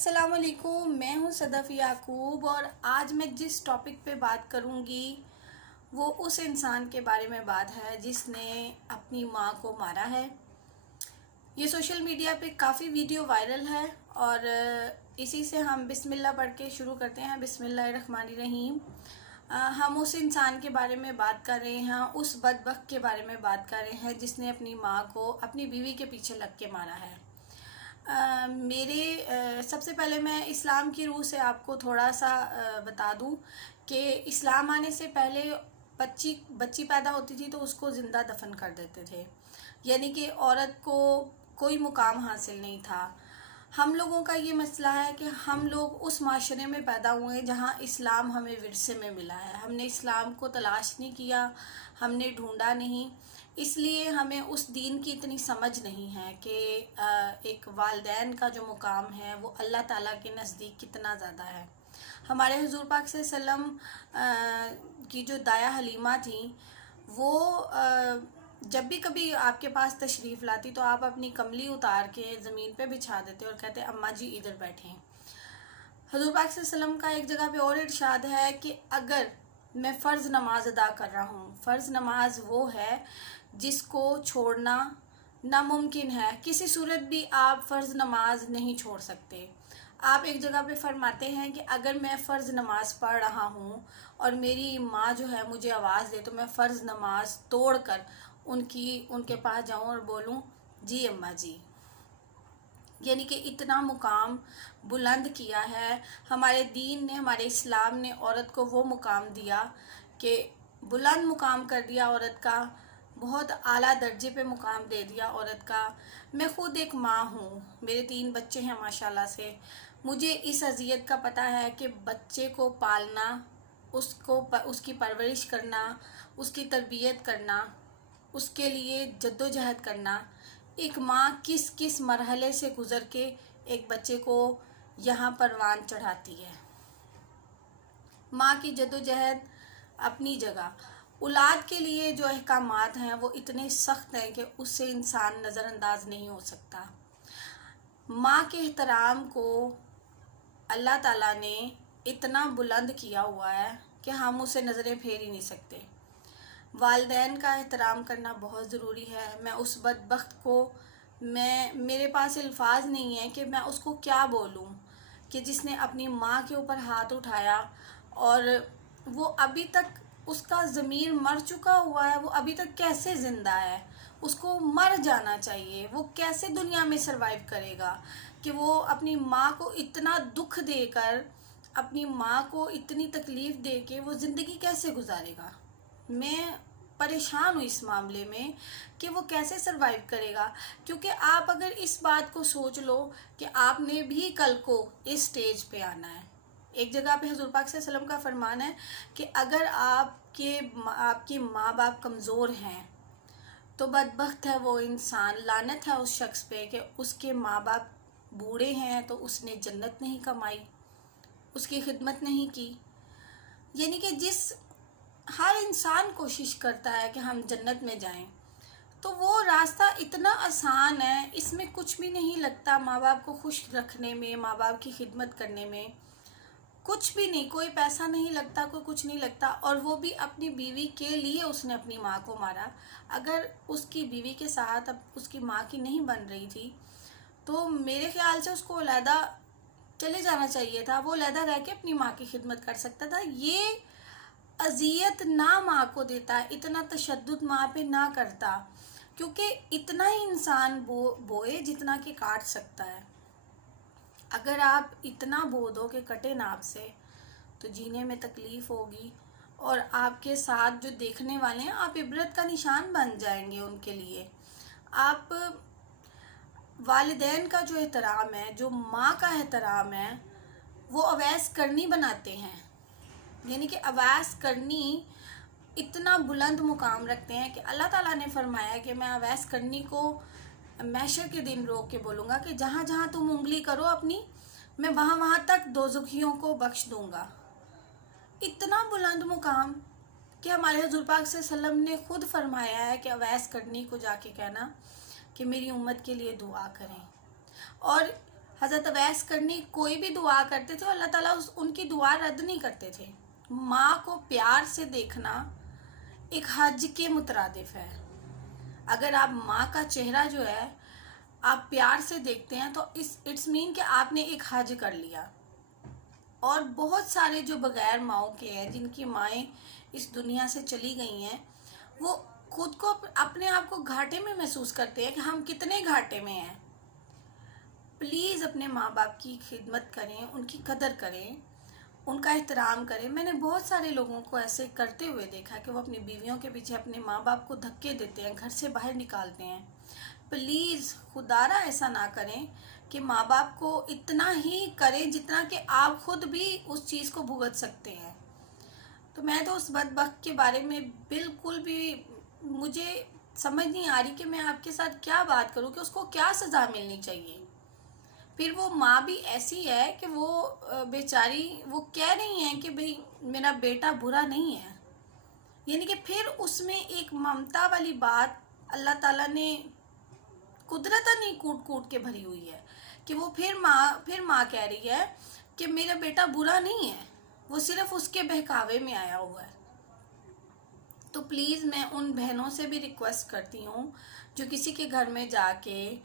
अस्सलाम वालेकुम, मैं हूँ सदफ़ याकूब और आज मैं जिस टॉपिक पे बात करूँगी वो उस इंसान के बारे में बात है जिसने अपनी माँ को मारा है। ये सोशल मीडिया पे काफ़ी वीडियो वायरल है और इसी से हम बिस्मिल्लाह पढ़ के शुरू करते हैं। बिस्मिल्लाहिर्रहमानिर्रहीम। हम उस इंसान के बारे में बात कर रहे हैं, उस बदबख्त के बारे में बात कर रहे हैं जिसने अपनी माँ को अपनी बीवी के पीछे लग के मारा है। सबसे पहले मैं इस्लाम की रूह से आपको थोड़ा सा बता दूं कि इस्लाम आने से पहले बच्ची पैदा होती थी तो उसको ज़िंदा दफन कर देते थे, यानी कि औरत को कोई मुकाम हासिल नहीं था। हम लोगों का ये मसला है कि हम लोग उस माशरे में पैदा हुए हैं जहाँ इस्लाम हमें विरसे में मिला है। हमने इस्लाम को तलाश नहीं किया, हमने ढूंढा नहीं, इसलिए हमें उस दीन की इतनी समझ नहीं है कि एक वालिदैन का जो मुकाम है वो अल्लाह ताला के नज़दीक कितना ज़्यादा है। हमारे हुज़ूर पाक सल्लल्लाहु अलैहि वसल्लम की जो दाया हलीमा थी वो जब भी कभी आपके पास तशरीफ़ लाती तो आप अपनी कमली उतार के ज़मीन पे बिछा देते और कहते अम्मा जी इधर बैठें। हुज़ूर पाक सल्लल्लाहु अलैहि वसल्लम का एक जगह पे और इरशाद है कि अगर मैं फ़र्ज़ नमाज अदा कर रहा हूँ, फ़र्ज़ नमाज वो है जिसको छोड़ना नामुमकिन है, किसी सूरत भी आप फ़र्ज़ नमाज नहीं छोड़ सकते। आप एक जगह पे फरमाते हैं कि अगर मैं फ़र्ज़ नमाज पढ़ रहा हूँ और मेरी माँ जो है मुझे आवाज़ दे तो मैं फ़र्ज़ नमाज तोड़ कर उनके पास जाऊँ और बोलूँ जी अम्मा जी। यानी कि इतना मुकाम बुलंद किया है हमारे दीन ने, हमारे इस्लाम ने औरत को वो मुकाम दिया कि बुलंद मुकाम कर दिया औरत का, बहुत आला दर्जे पे मुकाम दे दिया औरत का। मैं ख़ुद एक माँ हूँ, मेरे 3 बच्चे हैं माशाल्लाह से। मुझे इस अज़ियत का पता है कि बच्चे को पालना, उसकी परवरिश करना, उसकी तरबियत करना, उसके लिए जद्दोजहद करना, एक माँ किस किस मरहले से गुज़र के एक बच्चे को यहाँ परवान चढ़ाती है। माँ की जद्दोजहद अपनी जगह, औलाद के लिए जो अहकामात हैं वो इतने सख्त हैं कि उससे इंसान नज़रअंदाज नहीं हो सकता। माँ के एहतराम को अल्लाह ताला ने इतना बुलंद किया हुआ है कि हम उसे नज़रें फेर ही नहीं सकते। वालिदैन का एहतराम करना बहुत ज़रूरी है। मैं उस बदबख्त को मेरे पास अल्फाज नहीं है कि मैं उसको क्या बोलूं कि जिसने अपनी माँ के ऊपर हाथ उठाया और वो अभी तक उसका ज़मीर मर चुका हुआ है, वो अभी तक कैसे ज़िंदा है। उसको मर जाना चाहिए, वो कैसे दुनिया में सरवाइव करेगा कि वो अपनी माँ को इतना दुख देकर, अपनी माँ को इतनी तकलीफ़ दे के वो ज़िंदगी कैसे गुजारेगा। मैं परेशान हूँ इस मामले में कि वो कैसे सरवाइव करेगा, क्योंकि आप अगर इस बात को सोच लो कि आपने भी कल को इस स्टेज पे आना है। एक जगह पे हुज़ूर पाक सल्लल्लाहु अलैहि वसल्लम का फरमान है कि अगर आपके माँ बाप कमज़ोर हैं तो बदबख्त है वो इंसान, लानत है उस शख्स पे कि उसके माँ बाप बूढ़े हैं तो उसने जन्नत नहीं कमाई, उसकी खिदमत नहीं की। यानी कि हर इंसान कोशिश करता है कि हम जन्नत में जाएं, तो वो रास्ता इतना आसान है, इसमें कुछ भी नहीं लगता। माँ बाप को खुश रखने में, माँ बाप की खिदमत करने में कुछ भी नहीं, कोई पैसा नहीं लगता, कोई कुछ नहीं लगता। और वो भी अपनी बीवी के लिए उसने अपनी माँ को मारा। अगर उसकी बीवी के साथ अब उसकी माँ की नहीं बन रही थी तो मेरे ख्याल से उसको अलहदा चले जाना चाहिए था, वो अलहदा रह के अपनी माँ की खिदमत कर सकता था। ये अज़ियत ना माँ को देता, इतना तशद्दुद माँ पे ना करता, क्योंकि इतना ही इंसान बोए जितना कि काट सकता है। अगर आप इतना बो दो कि कटे नाप से तो जीने में तकलीफ़ होगी और आपके साथ जो देखने वाले हैं आप इबरत का निशान बन जाएंगे उनके लिए। आप वालिदैन का जो एहतराम है, जो माँ का एहतराम है, वो अवैस करनी बनाते हैं। यानी कि अवैस करनी इतना बुलंद मुकाम रखते हैं कि अल्लाह ताला ने फरमाया कि मैं अवैस करनी को महशर के दिन रोक के बोलूँगा कि जहाँ जहाँ तुम उंगली करो अपनी, मैं वहाँ वहाँ तक दोज़खियों को बख्श दूँगा। इतना बुलंद मुकाम कि हमारे हुज़ूर पाक सल्लल्लाहु अलैहि वसल्लम ने खुद फरमाया है कि अवैस करनी को जाके कहना कि मेरी उम्मत के लिए दुआ करें। और हज़रत अवैस करनी कोई भी दुआ करते थे, अल्लाह ताला उनकी दुआ रद्द नहीं करते थे। माँ को प्यार से देखना एक हज के मुतरादिफ है। अगर आप माँ का चेहरा जो है आप प्यार से देखते हैं तो इट्स मीन कि आपने एक हज कर लिया। और बहुत सारे जो बगैर माँओं के हैं, जिनकी माएँ इस दुनिया से चली गई हैं, वो खुद को अपने आप को घाटे में महसूस करते हैं कि हम कितने घाटे में हैं। प्लीज़ अपने माँ बाप की खिदमत करें, उनकी कदर करें, उनका एहतराम करें। मैंने बहुत सारे लोगों को ऐसे करते हुए देखा कि वो अपनी बीवियों के पीछे अपने माँ बाप को धक्के देते हैं, घर से बाहर निकालते हैं। प्लीज़ खुदारा ऐसा ना करें कि माँ बाप को इतना ही करें जितना कि आप खुद भी उस चीज़ को भुगत सकते हैं। तो मैं तो उस बदबख्त के बारे में बिल्कुल भी, मुझे समझ नहीं आ रही कि मैं आपके साथ क्या बात करूं कि उसको क्या सज़ा मिलनी चाहिए। फिर वो माँ भी ऐसी है कि वो बेचारी वो कह रही हैं कि भाई मेरा बेटा बुरा नहीं है, यानी कि फिर उसमें एक ममता वाली बात अल्लाह ताला ने कुदरतन ही कूट कूट के भरी हुई है कि वो फिर माँ कह रही है कि मेरा बेटा बुरा नहीं है, वो सिर्फ उसके बहकावे में आया हुआ है। तो प्लीज़ मैं उन बहनों से भी रिक्वेस्ट करती हूँ जो किसी के घर में जाके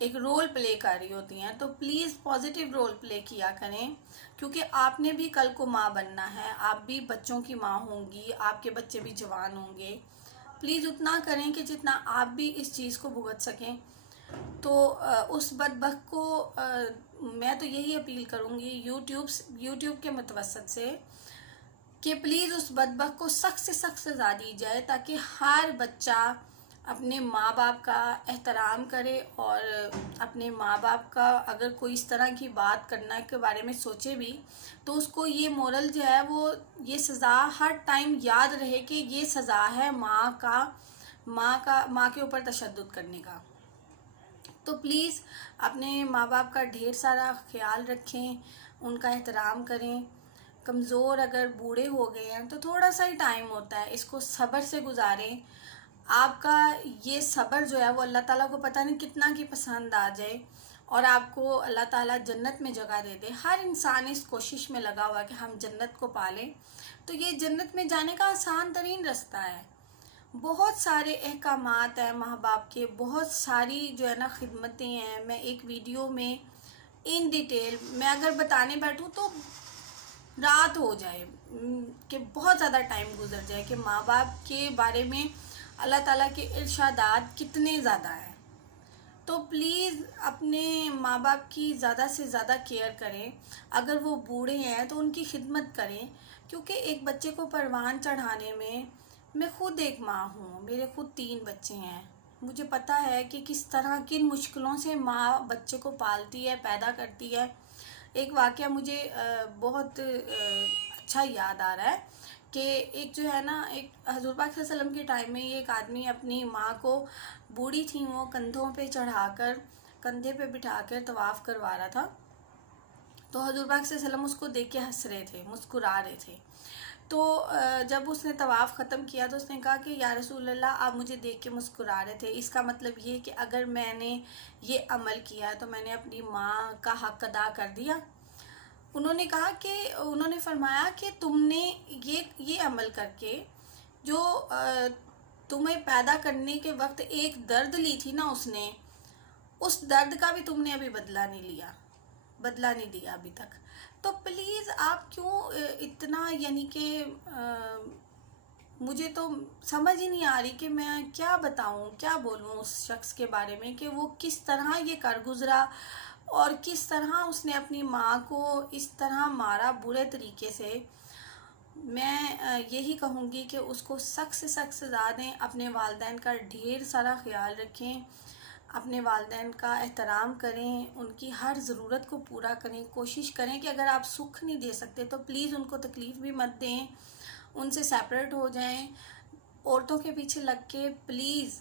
एक रोल प्ले कर रही होती हैं, तो प्लीज़ पॉजिटिव रोल प्ले किया करें, क्योंकि आपने भी कल को माँ बनना है, आप भी बच्चों की माँ होंगी, आपके बच्चे भी जवान होंगे। प्लीज़ उतना करें कि जितना आप भी इस चीज़ को भुगत सकें। तो उस बदबख्त को मैं तो यही अपील करूँगी यूट्यूब के मुतवसत से कि प्लीज़ उस बदबख्त को सख्त से सख्त सज़ा दी जाए, ताकि हर बच्चा अपने माँ बाप का एहतराम करे और अपने माँ बाप का अगर कोई इस तरह की बात करने के बारे में सोचे भी तो उसको ये मोरल जो है वो ये सज़ा हर टाइम याद रहे कि ये सज़ा है माँ के ऊपर तशद्दुद करने का। तो प्लीज़ अपने माँ बाप का ढेर सारा ख्याल रखें, उनका एहतराम करें। कमज़ोर अगर बूढ़े हो गए हैं तो थोड़ा सा ही टाइम होता है, इसको सब्र से गुजारें। आपका ये सब्र जो है वो अल्लाह ताला को पता नहीं कितना की पसंद आ जाए और आपको अल्लाह ताला जन्नत में जगह दे दे। हर इंसान इस कोशिश में लगा हुआ है कि हम जन्नत को पालें, तो ये जन्नत में जाने का आसान तरीन रास्ता है। बहुत सारे अहकामात हैं माँ बाप के, बहुत सारी जो है ना खिदमतें हैं। मैं एक वीडियो में इन डिटेल मैं अगर बताने बैठूँ तो रात हो जाए, कि बहुत ज़्यादा टाइम गुजर जाए कि माँ बाप के बारे में अल्लाह ताला के इरशादात कितने ज़्यादा हैं। तो प्लीज़ अपने माँ बाप की ज़्यादा से ज़्यादा केयर करें। अगर वो बूढ़े हैं तो उनकी खिदमत करें, क्योंकि एक बच्चे को परवान चढ़ाने में, मैं खुद एक माँ हूँ, मेरे खुद 3 बच्चे हैं, मुझे पता है कि किस तरह किन मुश्किलों से माँ बच्चे को पालती है, पैदा करती है। एक वाक़या मुझे बहुत अच्छा याद आ रहा है कि एक जो है ना, एक हज़ूर पाक सल्लल्लाहु अलैहि वसल्लम के टाइम में एक आदमी अपनी माँ को, बूढ़ी थी वो, कंधे पे बिठाकर तवाफ़ करवा रहा था। तो हज़ूर पाक सल्लल्लाहु अलैहि वसल्लम उसको देख के हंस रहे थे, मुस्कुरा रहे थे। तो जब उसने तवाफ़ ख़त्म किया तो उसने कहा कि या रसूल अल्लाह, आप मुझे देख के मुस्कुरा रहे थे, इसका मतलब ये कि अगर मैंने ये अमल किया तो मैंने अपनी माँ का हक़ अदा कर दिया। उन्होंने फरमाया कि तुमने ये अमल करके जो तुम्हें पैदा करने के वक्त एक दर्द ली थी ना, उसने उस दर्द का भी तुमने अभी बदला नहीं दिया अभी तक। तो प्लीज़ आप क्यों इतना, यानी कि मुझे तो समझ ही नहीं आ रही कि मैं क्या बताऊं, क्या बोलूं उस शख्स के बारे में कि वो किस तरह ये कर गुज़रा और किस तरह उसने अपनी माँ को इस तरह मारा बुरे तरीके से। मैं यही कहूँगी कि उसको सख्त से सख्त सज़ा दें। अपने वालिदैन का ढेर सारा ख्याल रखें, अपने वालिदैन का एहतराम करें, उनकी हर ज़रूरत को पूरा करें। कोशिश करें कि अगर आप सुख नहीं दे सकते तो प्लीज़ उनको तकलीफ़ भी मत दें, उनसे सेपरेट हो जाएं। औरतों के पीछे लग के प्लीज़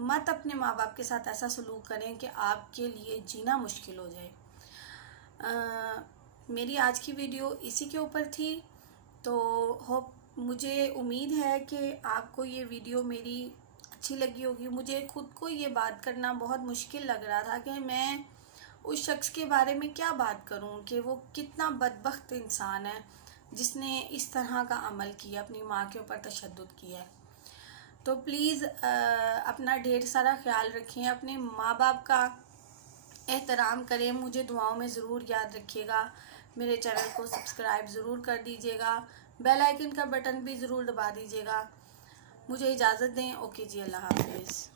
मत अपने माँ बाप के साथ ऐसा सलूक करें कि आपके लिए जीना मुश्किल हो जाए। मेरी आज की वीडियो इसी के ऊपर थी। तो मुझे उम्मीद है कि आपको ये वीडियो मेरी اچھی لگی ہوگی. مجھے خود کو یہ بات کرنا بہت مشکل لگ رہا تھا کہ میں اس شخص کے بارے میں کیا بات کروں کہ وہ کتنا بدبخت انسان ہے جس نے اس طرح کا عمل کیا، اپنی ماں کے اوپر تشدد کیا ہے. تو پلیز اپنا ڈھیر سارا خیال رکھیں، اپنے ماں باپ کا احترام کریں. مجھے دعاؤں میں ضرور یاد رکھیے گا. میرے چینل کو سبسکرائب ضرور کر دیجیے گا، بیل آئیکن کا بٹن بھی ضرور دبا دیجیے گا. مجھے اجازت دیں. اوکے جی، اللہ حافظ.